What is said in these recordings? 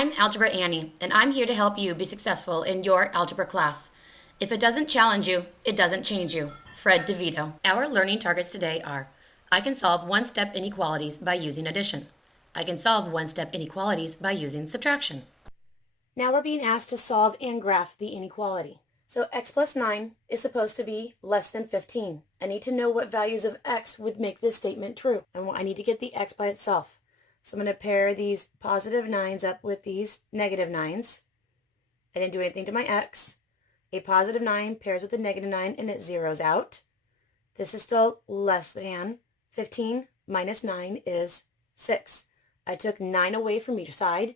I'm Algebra Annie, and I'm here to help you be successful in your algebra class. If it doesn't challenge you, it doesn't change you. Fred DeVito. Our learning targets today are: I can solve one-step inequalities by using addition. I can solve one-step inequalities by using subtraction. Now we're being asked to solve and graph the inequality. So x plus 9 is supposed to be less than 15. I need to know what values of x would make this statement true. I need to get the x by itself. So I'm going to pair these positive 9s up with these negative 9s. I didn't do anything to my x. A positive 9 pairs with a negative 9 and it zeroes out. This is still less than 15 minus 9 is 6. I took 9 away from each side.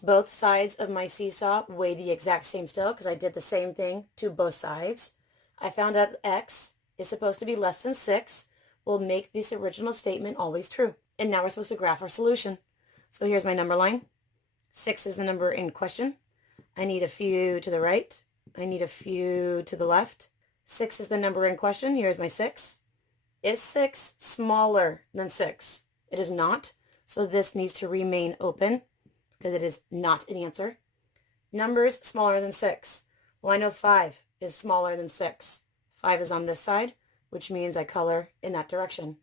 Both sides of my seesaw weigh the exact same still because I did the same thing to both sides. I found out x is supposed to be less than 6 will make this original statement always true. And now we're supposed to graph our solution. So here's my number line. 6 is the number in question. I need a few to the right. I need a few to the left. 6 is the number in question. Here's my 6. Is 6 smaller than 6? It is not. So this needs to remain open because it is not an answer. Numbers smaller than 6. Well, I know 5 is smaller than 6. 5 is on this side, which means I color in that direction.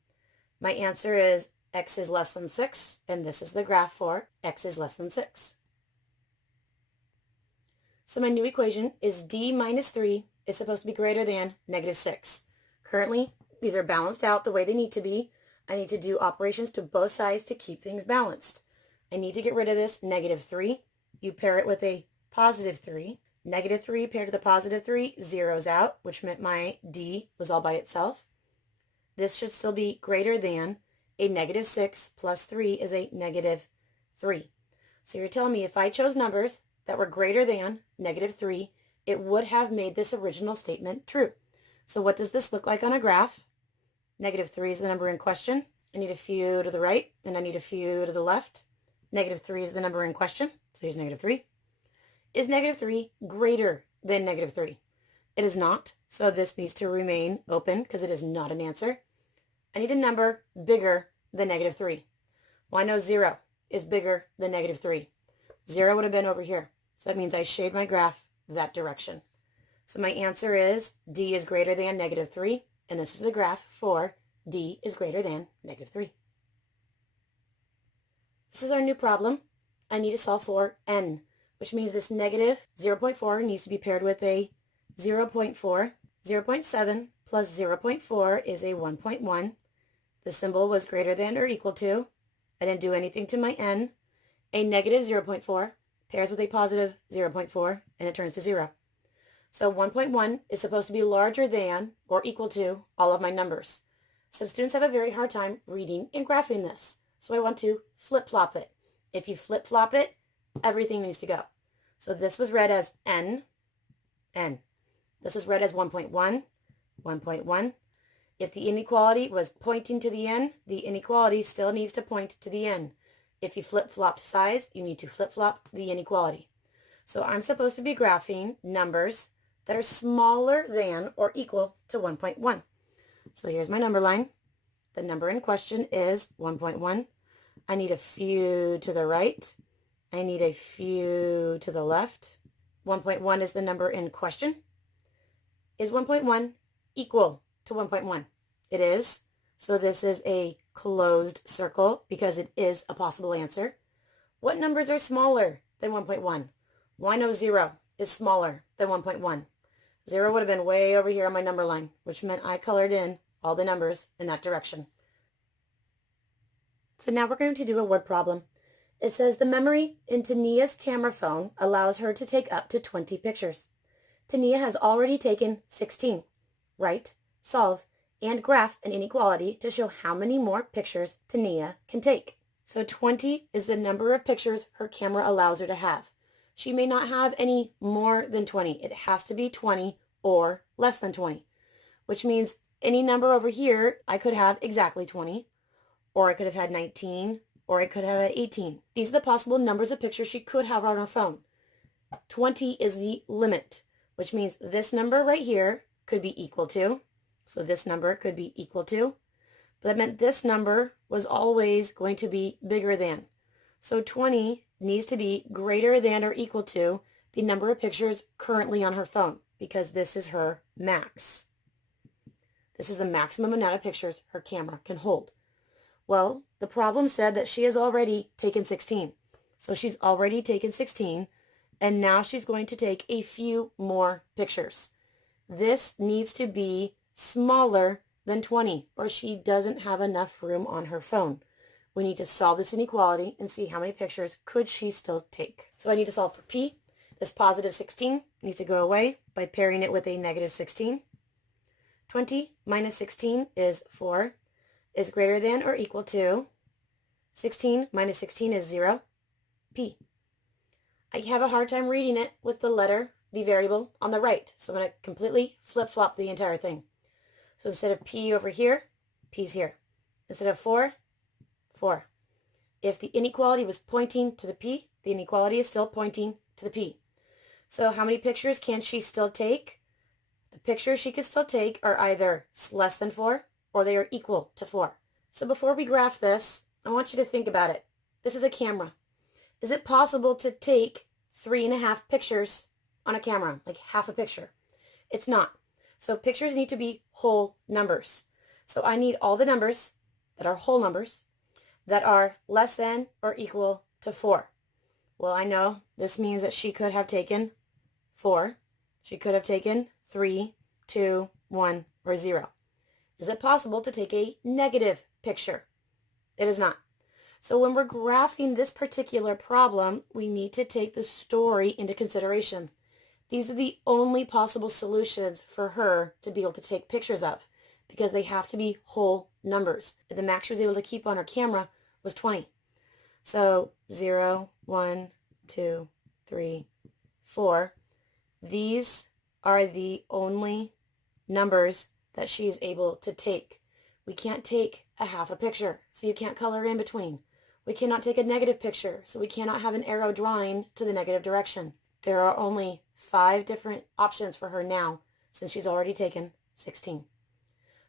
My answer is x is less than 6, and this is the graph for x is less than 6. So my new equation is d minus 3 is supposed to be greater than negative 6. Currently, these are balanced out the way they need to be. I need to do operations to both sides to keep things balanced. I need to get rid of this negative 3. You pair it with a positive 3. Negative 3 paired to the positive 3 zeroes out, which meant my d was all by itself. This should still be greater than a negative 6 plus 3 is a negative 3. So you're telling me if I chose numbers that were greater than negative 3, it would have made this original statement true. So what does this look like on a graph? Negative 3 is the number in question. I need a few to the right, and I need a few to the left. Negative 3 is the number in question, so here's negative 3. Is negative 3 greater than negative 3? It is not, so this needs to remain open because it is not an answer. I need a number bigger than negative 3. Well, I know 0 is bigger than negative 3. 0 would have been over here, so that means I shade my graph that direction. So my answer is d is greater than negative 3, and this is the graph for d is greater than negative 3. This is our new problem. I need to solve for n, which means this negative 0.4 needs to be paired with a 0.4. 0.7 plus 0.4 is a 1.1. The symbol was greater than or equal to. I didn't do anything to my n. A negative 0.4 pairs with a positive 0.4, and it turns to 0. So 1.1 is supposed to be larger than or equal to all of my numbers. Some students have a very hard time reading and graphing this. So I want to flip-flop it. If you flip-flop it, everything needs to go. So this was read as n, n. This is read as 1.1, 1.1. If the inequality was pointing to the n, the inequality still needs to point to the n. If you flip-flopped sides, you need to flip-flop the inequality. So I'm supposed to be graphing numbers that are smaller than or equal to 1.1. So here's my number line. The number in question is 1.1. I need a few to the right. I need a few to the left. 1.1 is the number in question. Is 1.1 equal to 1.1? It is. So this is a closed circle because it is a possible answer. What numbers are smaller than 1.1? Well, I know 0 is smaller than 1.1. 0 would have been way over here on my number line, which meant I colored in all the numbers in that direction. So now we're going to do a word problem. It says the memory in Tania's camera phone allows her to take up to 20 pictures. Tania has already taken 16. Write, solve, and graph an inequality to show how many more pictures Tania can take. So 20 is the number of pictures her camera allows her to have. She may not have any more than 20. It has to be 20 or less than 20, which means any number over here, I could have exactly 20, or I could have had 19, or I could have had 18. These are the possible numbers of pictures she could have on her phone. 20 is the limit, which means this number right here could be equal to. So this number could be equal to. But that meant this number was always going to be bigger than. So 20 needs to be greater than or equal to the number of pictures currently on her phone, because this is her max. This is the maximum amount of pictures her camera can hold. Well, the problem said that she has already taken 16. So she's already taken 16, and now she's going to take a few more pictures. This needs to be smaller than 20, or she doesn't have enough room on her phone. We need to solve this inequality and see how many pictures could she still take. So I need to solve for P. This positive 16 needs to go away by pairing it with a negative 16. 20 minus 16 is 4, is greater than or equal to 16 minus 16 is 0, P. I have a hard time reading it with the variable on the right, so I'm going to completely flip-flop the entire thing. So instead of P over here, P's here. Instead of 4, 4. If the inequality was pointing to the P, the inequality is still pointing to the P. So how many pictures can she still take? The pictures she can still take are either less than 4 or they are equal to 4. So before we graph this, I want you to think about it. This is a camera. Is it possible to take 3.5 pictures on a camera, like half a picture? It's not. So pictures need to be whole numbers. So I need all the numbers that are whole numbers that are less than or equal to 4. Well, I know this means that she could have taken 4. She could have taken 3, 2, 1, or 0. Is it possible to take a negative picture? It is not. So when we're graphing this particular problem, we need to take the story into consideration. These are the only possible solutions for her to be able to take pictures of, because they have to be whole numbers. The max she was able to keep on her camera was 20. So 0, 1, 2, 3, 4. These are the only numbers that she is able to take. We can't take a half a picture, so you can't color in between. We cannot take a negative picture, so we cannot have an arrow drawing to the negative direction. There are only 5 different options for her now, since she's already taken 16.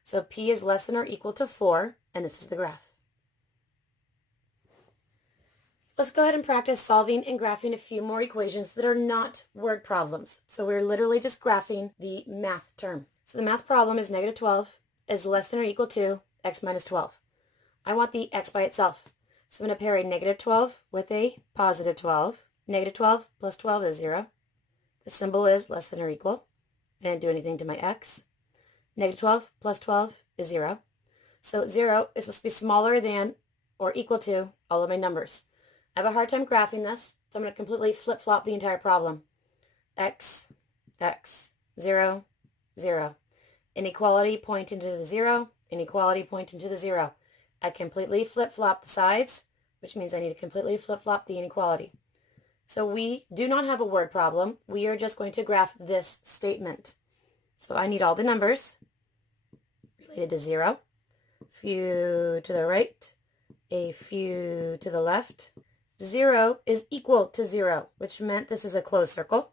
So P is less than or equal to 4, and this is the graph. Let's go ahead and practice solving and graphing a few more equations that are not word problems. So we're literally just graphing the math term. So the math problem is negative 12 is less than or equal to x minus 12. I want the x by itself. So I'm going to pair a negative 12 with a positive 12. Negative 12 plus 12 is 0. The symbol is less than or equal. I didn't do anything to my x. Negative 12 plus 12 is 0. So 0 is supposed to be smaller than or equal to all of my numbers. I have a hard time graphing this, so I'm going to completely flip-flop the entire problem. X, X, 0, 0. Inequality pointing to the 0, inequality pointing to the 0. I completely flip-flop the sides, which means I need to completely flip-flop the inequality. So we do not have a word problem. We are just going to graph this statement. So I need all the numbers related to 0, few to the right, a few to the left. 0 is equal to 0, which meant this is a closed circle.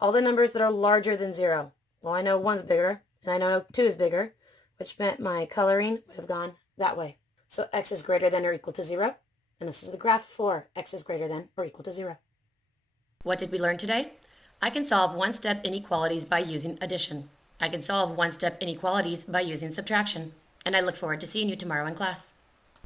All the numbers that are larger than 0. Well, I know 1's bigger, and I know 2 is bigger, which meant my coloring would have gone that way. So x is greater than or equal to 0, and this is the graph for x is greater than or equal to 0. What did we learn today? I can solve one-step inequalities by using addition. I can solve one-step inequalities by using subtraction. And I look forward to seeing you tomorrow in class.